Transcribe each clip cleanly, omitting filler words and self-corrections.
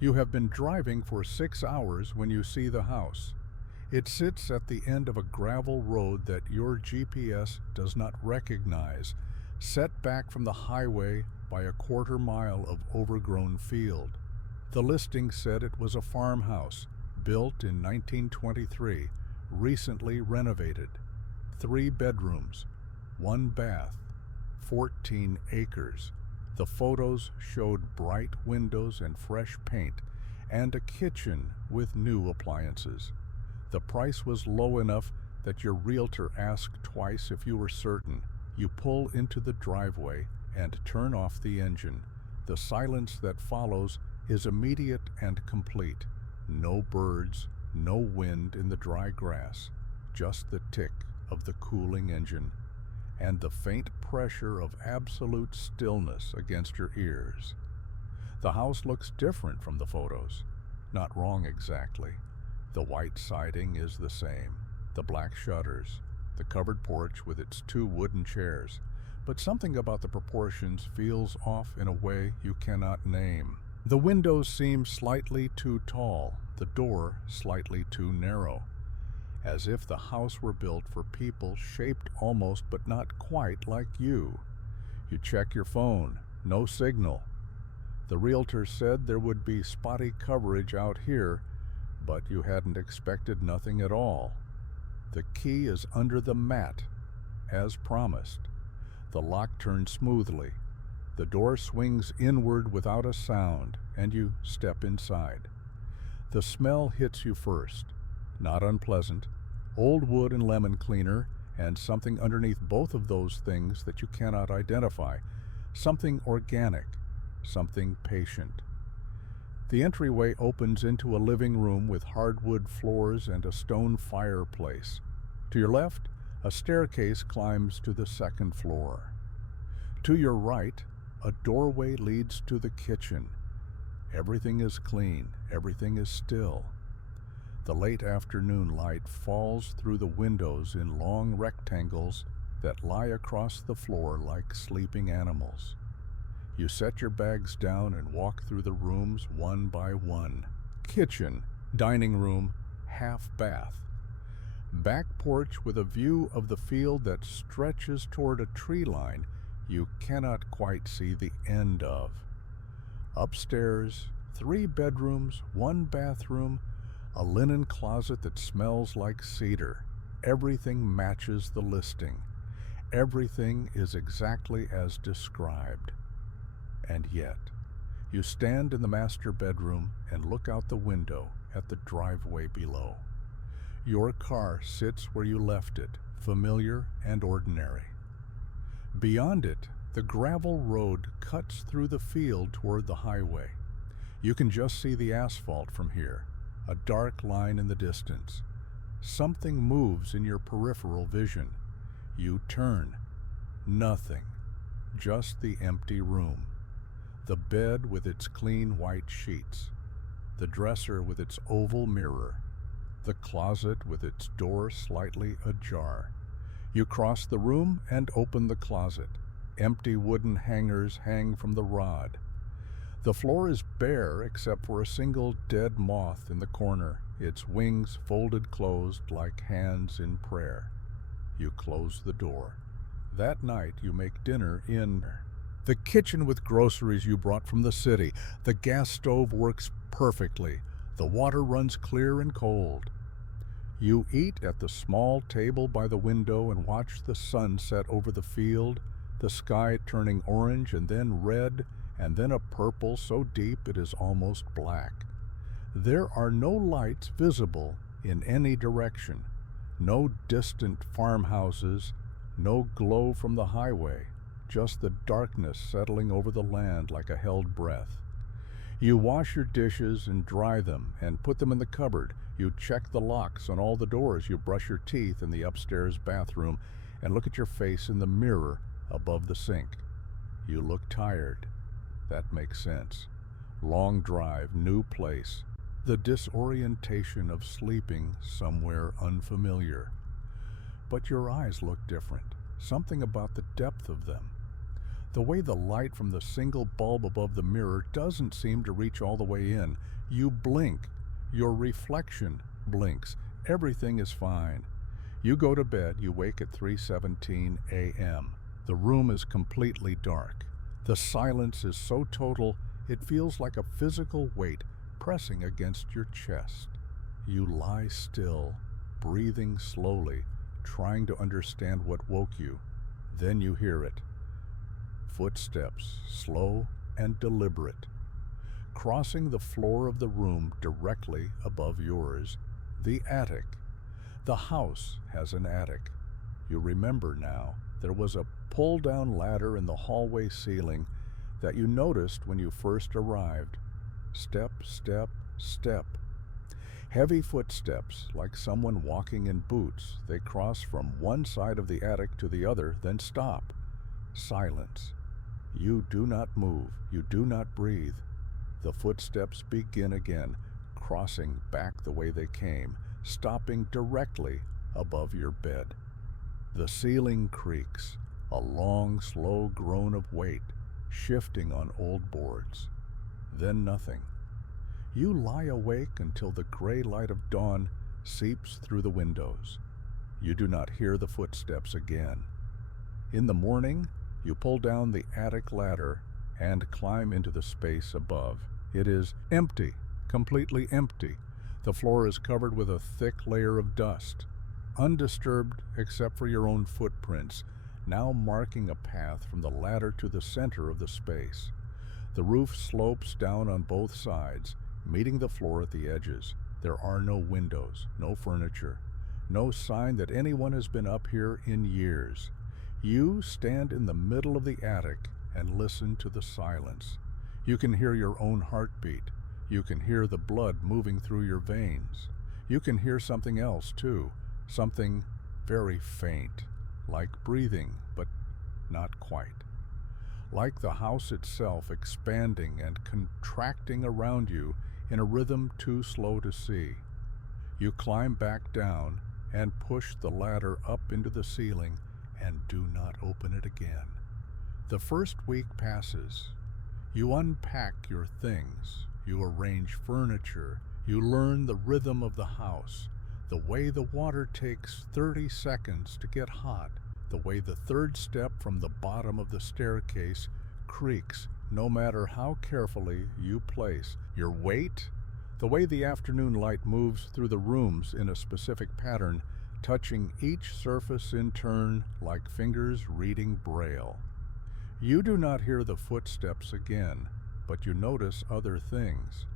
You have been driving for 6 hours when you see the house. It sits at the end of a gravel road that your GPS does not recognize, set back from the highway by a quarter-mile of overgrown field. The listing said it was a farmhouse, built in 1923, recently renovated. 3 bedrooms, 1 bath, 14 acres. The photos showed bright windows and fresh paint, and a kitchen with new appliances. The price was low enough that your realtor asked twice if you were certain. You pull into the driveway and turn off the engine. The silence that follows is immediate and complete. No birds, no wind in the dry grass, just the tick of the cooling engine and the faint pressure of absolute stillness against your ears. The house looks different from the photos. Not wrong exactly. The white siding is the same, the black shutters, the covered porch with its 2 wooden chairs, but something about the proportions feels off in a way you cannot name. The windows seem slightly too tall, the door slightly too narrow, as if the house were built for people shaped almost but not quite like you. You check your phone, no signal. The realtor said there would be spotty coverage out here, but you hadn't expected nothing at all. The key is under the mat, as promised. The lock turns smoothly. The door swings inward without a sound, and you step inside. The smell hits you first. Not unpleasant, old wood and lemon cleaner, and something underneath both of those things that you cannot identify. Something organic, something patient. The entryway opens into a living room with hardwood floors and a stone fireplace. To your left, a staircase climbs to the 2nd floor. To your right, a doorway leads to the kitchen. Everything is clean, everything is still. The late afternoon light falls through the windows in long rectangles that lie across the floor like sleeping animals. You set your bags down and walk through the rooms one by one. Kitchen, dining room, half bath. Back porch with a view of the field that stretches toward a tree line you cannot quite see the end of. Upstairs, 3 bedrooms, 1 bathroom, a linen closet that smells like cedar. Everything matches the listing. Everything is exactly as described. And yet, you stand in the master bedroom and look out the window at the driveway below. Your car sits where you left it, familiar and ordinary. Beyond it, the gravel road cuts through the field toward the highway. You can just see the asphalt from here, a dark line in the distance. Something moves in your peripheral vision. You turn. Nothing. Just the empty room. The bed with its clean white sheets. The dresser with its oval mirror. The closet with its door slightly ajar. You cross the room and open the closet. Empty wooden hangers hang from the rod. The floor is bare except for a single dead moth in the corner, its wings folded closed like hands in prayer. You close the door. That night you make dinner in the kitchen with groceries you brought from the city. The gas stove works perfectly. The water runs clear and cold. You eat at the small table by the window and watch the sun set over the field, the sky turning orange and then red and then a purple so deep it is almost black. There are no lights visible in any direction, no distant farmhouses, no glow from the highway, just the darkness settling over the land like a held breath. You wash your dishes and dry them and put them in the cupboard. You check the locks on all the doors. You brush your teeth in the upstairs bathroom and look at your face in the mirror above the sink. You look tired. That makes sense. Long drive, new place. The disorientation of sleeping somewhere unfamiliar. But your eyes look different. Something about the depth of them. The way the light from the single bulb above the mirror doesn't seem to reach all the way in. You blink. Your reflection blinks. Everything is fine. You go to bed. You wake at 3:17 a.m. The room is completely dark. The silence is so total, it feels like a physical weight pressing against your chest. You lie still, breathing slowly, trying to understand what woke you. Then you hear it. Footsteps, slow and deliberate, crossing the floor of the room directly above yours. The attic. The house has an attic. You remember now, there was a pull-down ladder in the hallway ceiling that you noticed when you first arrived. Step, step, step. Heavy footsteps, like someone walking in boots. They cross from one side of the attic to the other, then stop. Silence. You do not move. You do not breathe. The footsteps begin again, crossing back the way they came, stopping directly above your bed. The ceiling creaks, a long, slow groan of weight, shifting on old boards. Then nothing. You lie awake until the gray light of dawn seeps through the windows. You do not hear the footsteps again. In the morning, you pull down the attic ladder and climb into the space above. It is empty, completely empty. The floor is covered with a thick layer of dust, undisturbed except for your own footprints, now marking a path from the ladder to the center of the space. The roof slopes down on both sides, meeting the floor at the edges. There are no windows, no furniture, no sign that anyone has been up here in years. You stand in the middle of the attic and listen to the silence. You can hear your own heartbeat. You can hear the blood moving through your veins. You can hear something else too, something very faint, like breathing, but not quite. Like the house itself expanding and contracting around you in a rhythm too slow to see. You climb back down and push the ladder up into the ceiling and do not open it again. The first week passes. You unpack your things. You arrange furniture. You learn the rhythm of the house, the way the water takes 30 seconds to get hot, the way the third step from the bottom of the staircase creaks no matter how carefully you place your weight, the way the afternoon light moves through the rooms in a specific pattern, touching each surface in turn like fingers reading Braille. You do not hear the footsteps again, but you notice other things.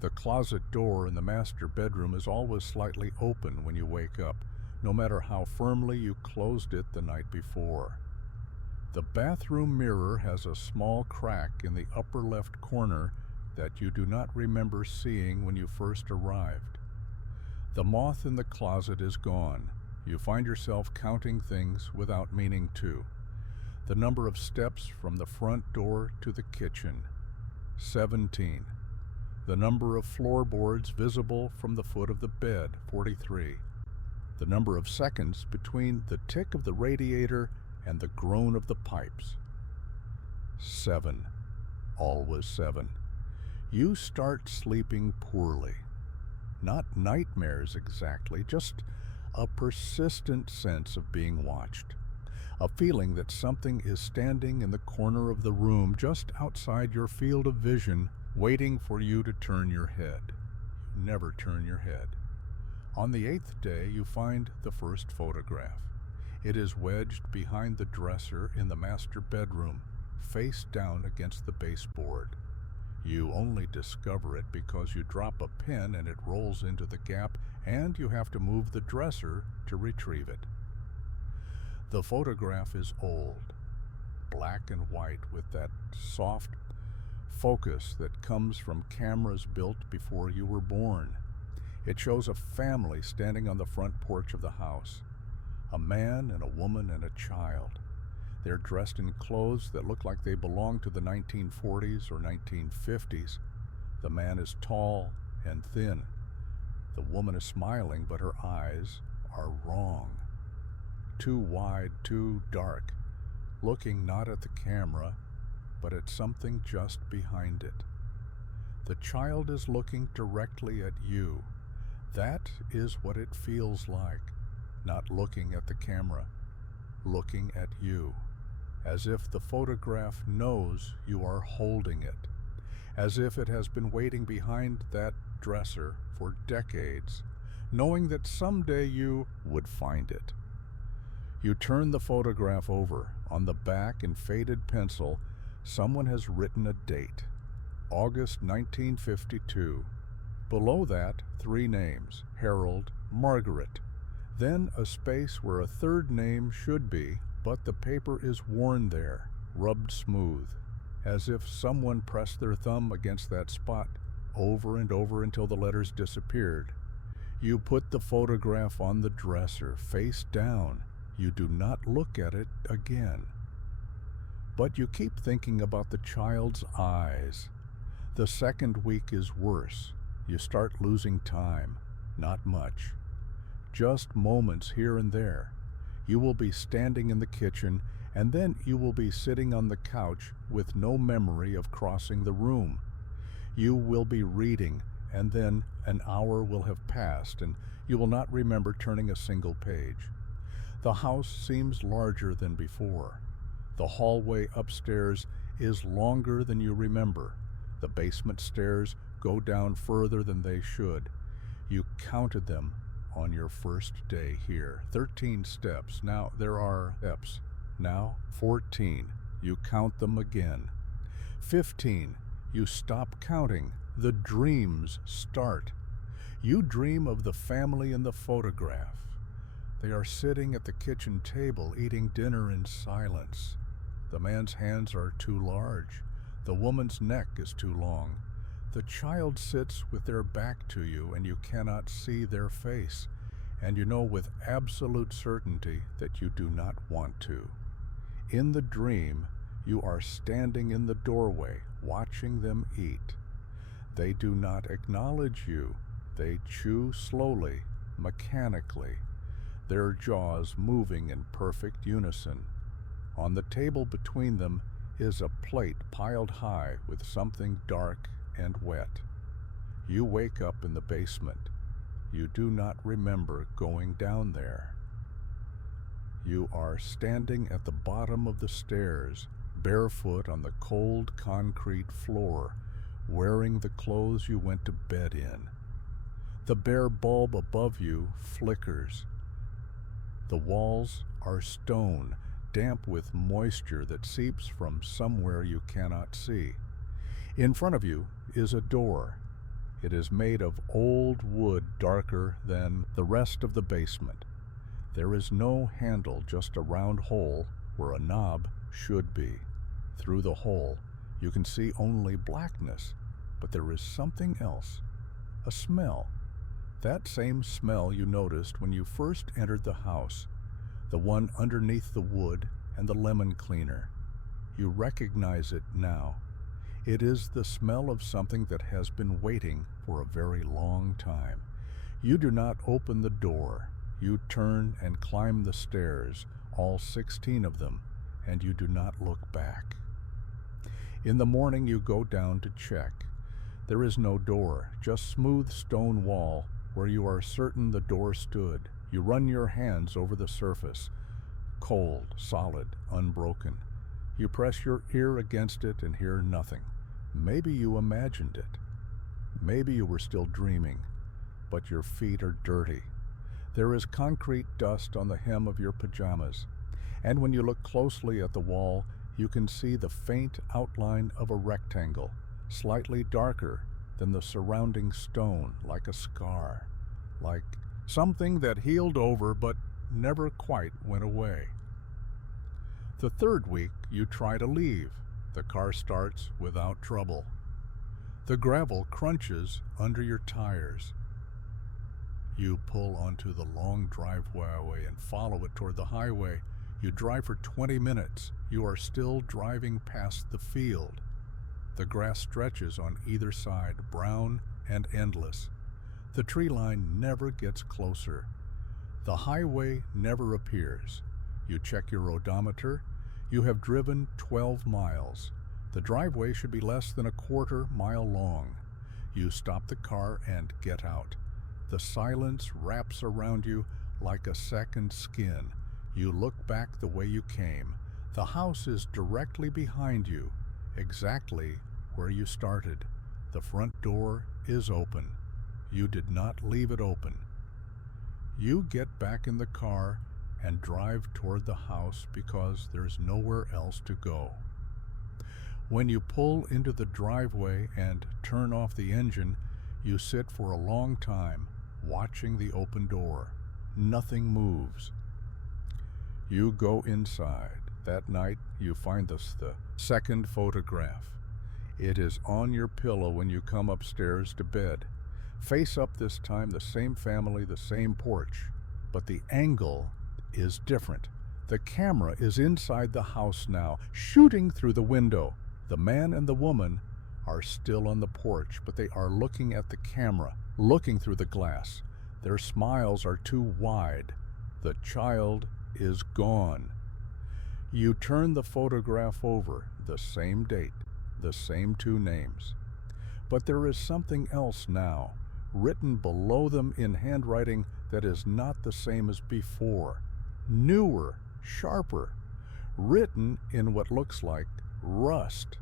The closet door in the master bedroom is always slightly open when you wake up, no matter how firmly you closed it the night before. The bathroom mirror has a small crack in the upper left corner that you do not remember seeing when you first arrived. The moth in the closet is gone. You find yourself counting things without meaning to. The number of steps from the front door to the kitchen, 17. The number of floorboards visible from the foot of the bed, 43. The number of seconds between the tick of the radiator and the groan of the pipes, 7. Always 7. You start sleeping poorly. Not nightmares exactly, just a persistent sense of being watched. A feeling that something is standing in the corner of the room just outside your field of vision, waiting for you to turn your head. You never turn your head. On the 8th day, you find the first photograph. It is wedged behind the dresser in the master bedroom, face down against the baseboard. You only discover it because you drop a pin and it rolls into the gap, and you have to move the dresser to retrieve it. The photograph is old, black and white, with that soft focus that comes from cameras built before you were born. It shows a family standing on the front porch of the house, a man and a woman and a child. They're dressed in clothes that look like they belong to the 1940s or 1950s. The man is tall and thin. The woman is smiling, but her eyes are wrong. Too wide, too dark. looking not at the camera, but at something just behind it. The child is looking directly at you. That is what it feels like, not looking at the camera, looking at you, as if the photograph knows you are holding it, as if it has been waiting behind that dresser for decades, knowing that someday you would find it. You turn the photograph over. On the back in faded pencil, someone has written a date, August 1952. Below that, 3 names, Harold, Margaret. Then a space where a third name should be, but the paper is worn there, rubbed smooth, as if someone pressed their thumb against that spot over and over until the letters disappeared. You put the photograph on the dresser, face down. You do not look at it again. But you keep thinking about the child's eyes. The second week is worse. You start losing time. Not much. Just moments here and there. You will be standing in the kitchen, and then you will be sitting on the couch with no memory of crossing the room. You will be reading, and then an hour will have passed, and you will not remember turning a single page. The house seems larger than before. The hallway upstairs is longer than you remember. The basement stairs go down further than they should. You counted them on your first day here. 13 steps. Now there are steps. Now 14. You count them again. 15. You stop counting. The dreams start. You dream of the family in the photograph. They are sitting at the kitchen table eating dinner in silence. The man's hands are too large. The woman's neck is too long. The child sits with their back to you and you cannot see their face, and you know with absolute certainty that you do not want to. In the dream, you are standing in the doorway watching them eat. They do not acknowledge you. They chew slowly, mechanically, their jaws moving in perfect unison. On the table between them is a plate piled high with something dark and wet. You wake up in the basement. You do not remember going down there. You are standing at the bottom of the stairs, barefoot on the cold concrete floor, wearing the clothes you went to bed in. The bare bulb above you flickers. The walls are stone, damp with moisture that seeps from somewhere you cannot see. In front of you is a door. It is made of old wood darker than the rest of the basement. There is no handle, just a round hole where a knob should be. Through the hole, you can see only blackness, but there is something else, a smell. That same smell you noticed when you first entered the house, the one underneath the wood and the lemon cleaner. You recognize it now. It is the smell of something that has been waiting for a very long time. You do not open the door. You turn and climb the stairs, all 16 of them, and you do not look back. In the morning you go down to check. There is no door, just smooth stone wall where you are certain the door stood. You run your hands over the surface, cold, solid, unbroken. You press your ear against it and hear nothing. Maybe you imagined it. Maybe you were still dreaming, but your feet are dirty. There is concrete dust on the hem of your pajamas, and when you look closely at the wall, you can see the faint outline of a rectangle, slightly darker than the surrounding stone, like a scar, like something that healed over but never quite went away. The third week, you try to leave. The car starts without trouble. The gravel crunches under your tires. You pull onto the long driveway and follow it toward the highway. You drive for 20 minutes. You are still driving past the field. The grass stretches on either side, brown and endless. The tree line never gets closer. The highway never appears. You check your odometer. You have driven 12 miles. The driveway should be less than a quarter-mile long. You stop the car and get out. The silence wraps around you like a second skin. You look back the way you came. The house is directly behind you, exactly where you started. The front door is open. You did not leave it open. You get back in the car and drive toward the house because there's nowhere else to go. When you pull into the driveway and turn off the engine, you sit for a long time, watching the open door. Nothing moves. You go inside. That night, you find the second photograph. It is on your pillow when you come upstairs to bed. Face up this time, the same family, the same porch, but the angle is different. The camera is inside the house now, shooting through the window. The man and the woman are still on the porch, but they are looking at the camera, looking through the glass. Their smiles are too wide. The child is gone. You turn the photograph over, the same date, the same two names. But there is something else now, written below them in handwriting that is not the same as before. Newer, sharper, written in what looks like rust.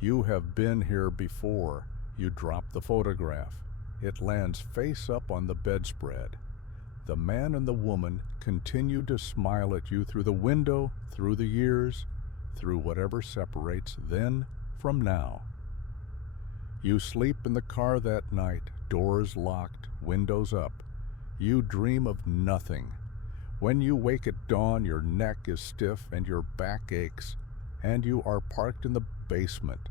You have been here before. You drop the photograph. It lands face up on the bedspread. The man and the woman continue to smile at you through the window, through the years, through whatever separates then from now. You sleep in the car that night, doors locked, windows up. You dream of nothing. When you wake at dawn, your neck is stiff and your back aches, and you are parked in the basement.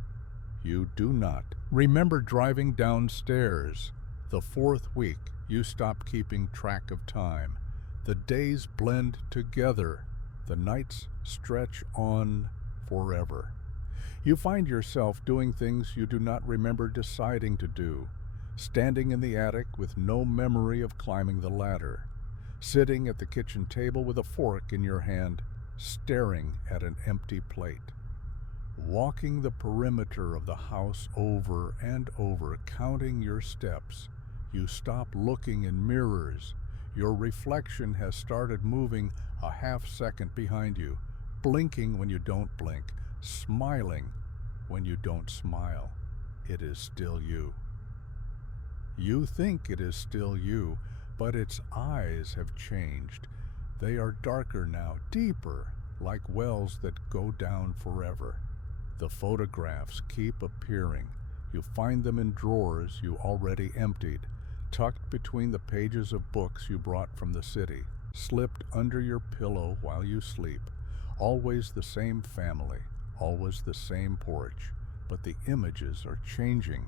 You do not remember driving downstairs. The fourth week, you stop keeping track of time. The days blend together. The nights stretch on forever. You find yourself doing things you do not remember deciding to do, standing in the attic with no memory of climbing the ladder, sitting at the kitchen table with a fork in your hand, staring at an empty plate, walking the perimeter of the house over and over, counting your steps. You stop looking in mirrors. Your reflection has started moving a half second behind you, blinking when you don't blink, smiling when you don't smile. It is still you. You think it is still you, but its eyes have changed. They are darker now, deeper, like wells that go down forever. The photographs keep appearing. You find them in drawers you already emptied, tucked between the pages of books you brought from the city, slipped under your pillow while you sleep. Always the same family, always the same porch, but the images are changing.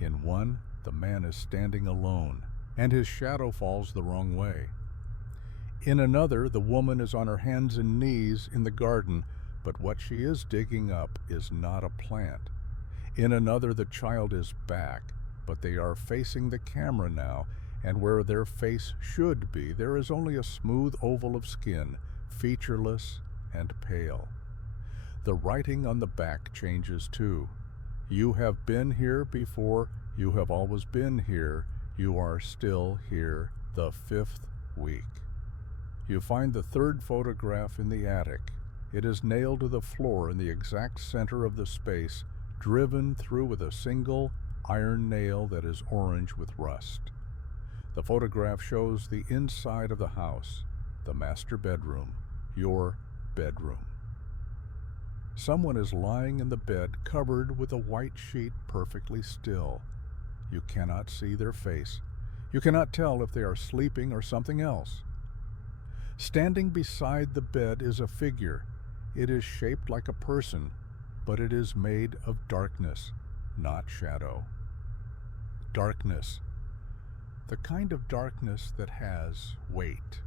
In one, the man is standing alone, and his shadow falls the wrong way. In another, the woman is on her hands and knees in the garden, but what she is digging up is not a plant. In another, the child is back, but they are facing the camera now, and where their face should be, there is only a smooth oval of skin, featureless and pale. The writing on the back changes too. You have been here before, you have always been here, you are still here, the 5th week. You find the third photograph in the attic. It is nailed to the floor in the exact center of the space, driven through with a single iron nail that is orange with rust. The photograph shows the inside of the house, the master bedroom, your bedroom. Someone is lying in the bed covered with a white sheet, perfectly still. You cannot see their face. You cannot tell if they are sleeping or something else. Standing beside the bed is a figure. It is shaped like a person, but it is made of darkness, not shadow. Darkness. The kind of darkness that has weight.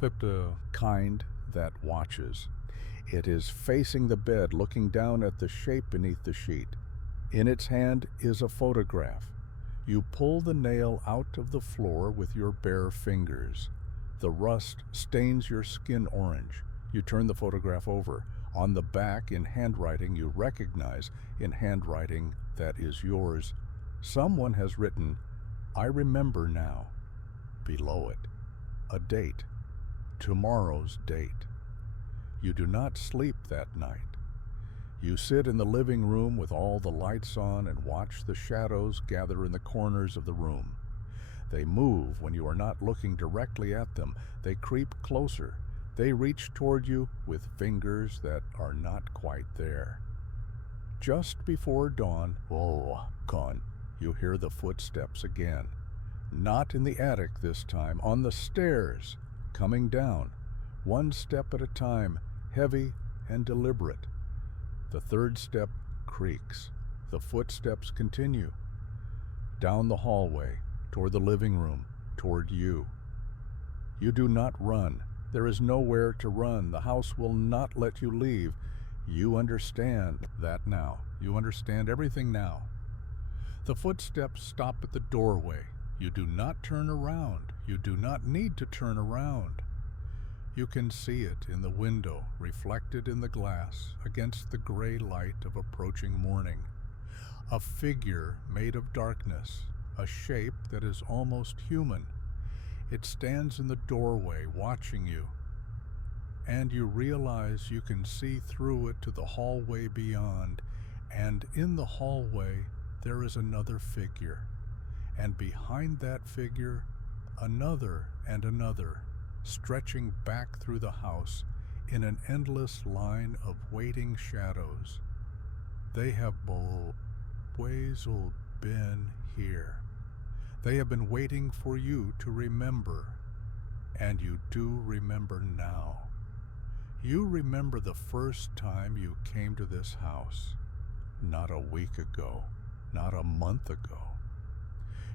The kind that watches. It is facing the bed, looking down at the shape beneath the sheet. In its hand is a photograph. You pull the nail out of the floor with your bare fingers. The rust stains your skin orange. You turn the photograph over. On the back, in handwriting you recognize, in handwriting that is yours, someone has written, "I remember now." Below it, a date, tomorrow's date. You do not sleep that night. You sit in the living room with all the lights on and watch the shadows gather in the corners of the room. They move when you are not looking directly at them. They creep closer. They reach toward you with fingers that are not quite there. Just before dawn, you hear the footsteps again. Not in the attic this time, on the stairs, coming down, one step at a time, heavy and deliberate. The third step creaks. The footsteps continue. Down the hallway, toward the living room, toward you. You do not run. There is nowhere to run. The house will not let you leave. You understand that now. You understand everything now. The footsteps stop at the doorway. You do not turn around. You do not need to turn around. You can see it in the window, reflected in the glass, against the gray light of approaching morning. A figure made of darkness, a shape that is almost human. It stands in the doorway watching you, and you realize you can see through it to the hallway beyond, and in the hallway there is another figure, and behind that figure another and another, stretching back through the house in an endless line of waiting shadows. They have always been here. They have been waiting for you to remember, and you do remember now. You remember the first time you came to this house, not a week ago, not a month ago.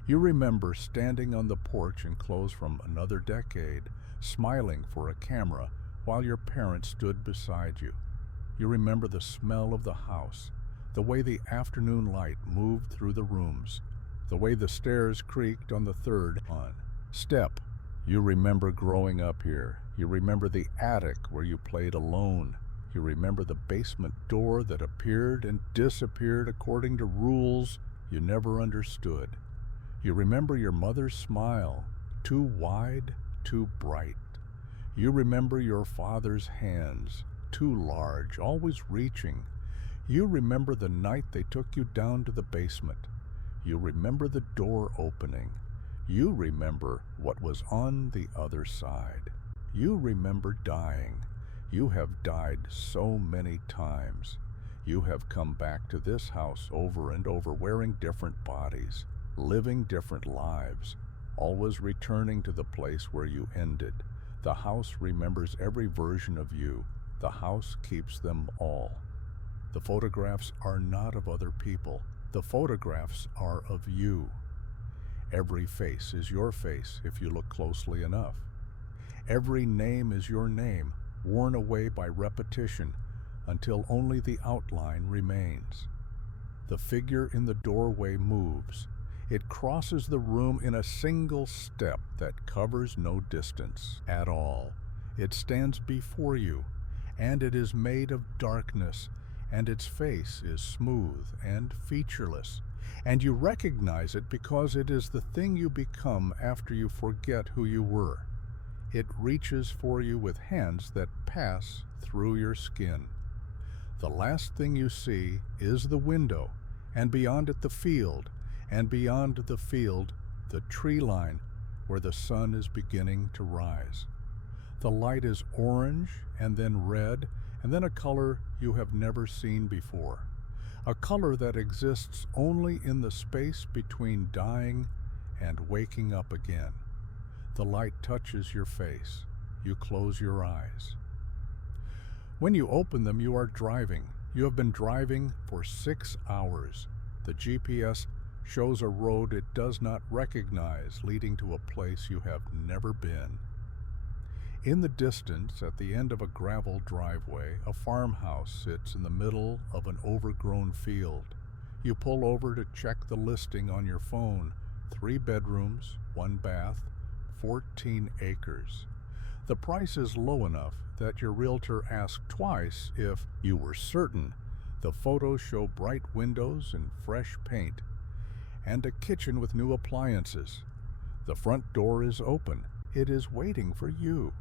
You remember standing on the porch in clothes from another decade, smiling for a camera while your parents stood beside you. You remember the smell of the house, the way the afternoon light moved through the rooms, the way the stairs creaked on the third step. You remember growing up here. You remember the attic where you played alone. You remember the basement door that appeared and disappeared according to rules you never understood. You remember your mother's smile, too wide, too bright. You remember your father's hands, too large, always reaching. You remember the night they took you down to the basement. You remember the door opening. You remember what was on the other side. You remember dying. You have died so many times. You have come back to this house over and over, wearing different bodies, living different lives, always returning to the place where you ended. The house remembers every version of you. The house keeps them all. The photographs are not of other people. The photographs are of you. Every face is your face if you look closely enough. Every name is your name, worn away by repetition until only the outline remains. The figure in the doorway moves. It crosses the room in a single step that covers no distance at all. It stands before you, and it is made of darkness, and its face is smooth and featureless, and you recognize it because it is the thing you become after you forget who you were. It reaches for you with hands that pass through your skin. The last thing you see is the window, and beyond it the field, and beyond the field the tree line where the sun is beginning to rise. The light is orange and then red, and then a color you have never seen before, a color that exists only in the space between dying and waking up again. The light touches your face. You close your eyes. When you open them, you are driving. You have been driving for 6 hours. The GPS shows a road it does not recognize, leading to a place you have never been. In the distance, at the end of a gravel driveway, a farmhouse sits in the middle of an overgrown field. You pull over to check the listing on your phone. 3 bedrooms, 1 bath, 14 acres. The price is low enough that your realtor asked twice if you were certain. The photos show bright windows and fresh paint, and a kitchen with new appliances. The front door is open. It is waiting for you.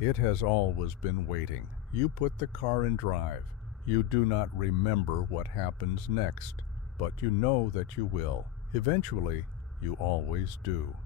It has always been waiting. You put the car in drive. You do not remember what happens next, but you know that you will. Eventually, you always do.